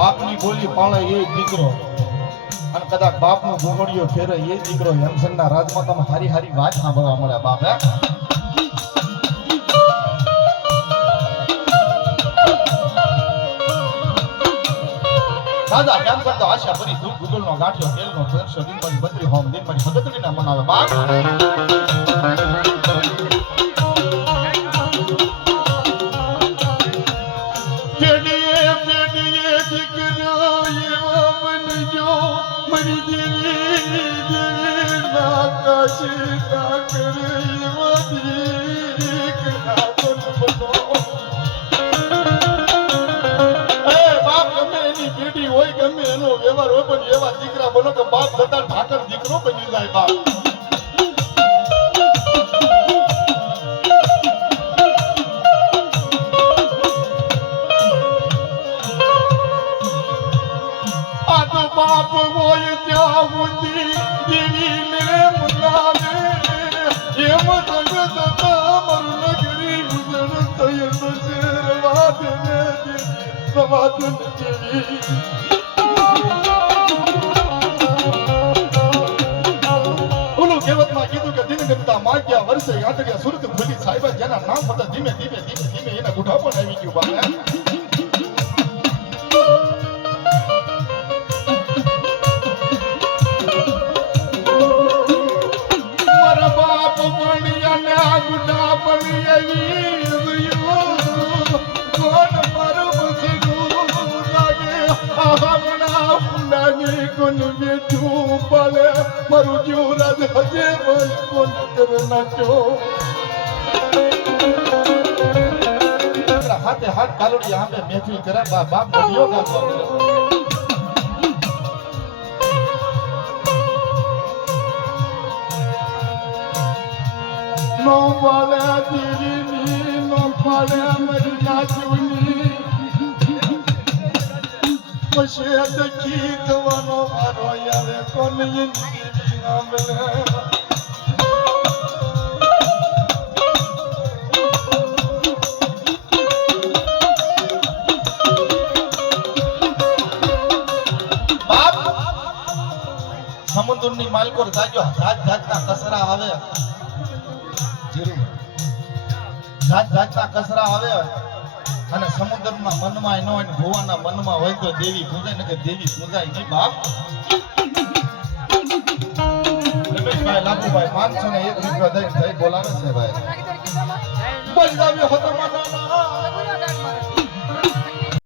બાપની ગોલી પાળે એ દીકરો અને કદાચ બાપનો ઘૂંઘડિયો ફેરે એ દીકરો હેમસનના રાજમાતામાં હારી હારી વાત સાંભળવા મળ્યા બાપ હે રાજા કેમ કરતો આશા પરી દૂધ ગુગલનો ગાંઠિયો તેલનો ફરશો દિનમાની બત્રી હોમ દિનમાની હદતડીના મનાવે બાપ એવા દીકરા બનો કે બાપ જતા ઠાકર દીકરો બની જાય બાપ આ તો બાપ હોય ત્યાં બુદ્ધિ દેવી ને મુલાવે એમ સંગત મારું નગરી ગુજર થયો તો શેરવાદ ને સવાદ જેવી માગ્યા વર્ષે આટગ્યા સુરત ભૂલી સાહેબા જેના નામ હતા ધીમે ધીમે ધીમે ધીમે એના ગુઠા પણ આવી ગયું બાપ મારા બાપ મણિયા ને ગુઠા પણ આવી કોણ મારું બસડું લાગે આહમણા ફૂલાની કોણ બેઠું પાલે મારું જીવરાજ હજે કોણ નાચો હાથે હાથ કાલોડી આંબે મહેફિલ કરે બાપ બોલ્યો ગાતો નો પાલે દીની નો પાલે મરી નાચુની પછી દખી દવાનો મારો યારે કોણ ઇન્દ્રી આંબલે સમુદ્રની માલકો જાજો જાત જાતના કસરા આવે જાત જાતના કસરા આવે અને સમુદ્રના મનમાં ન હોય ને ભુવાના મનમાં હોય તો દેવી પૂજાય ને કે દેવી પૂજાય નહીં બાપ રમેશભાઈ લાભુભાઈ 501 રૂપિયા દઈ બોલાવે છે ભાઈ બોલાવ્યો હતો માનો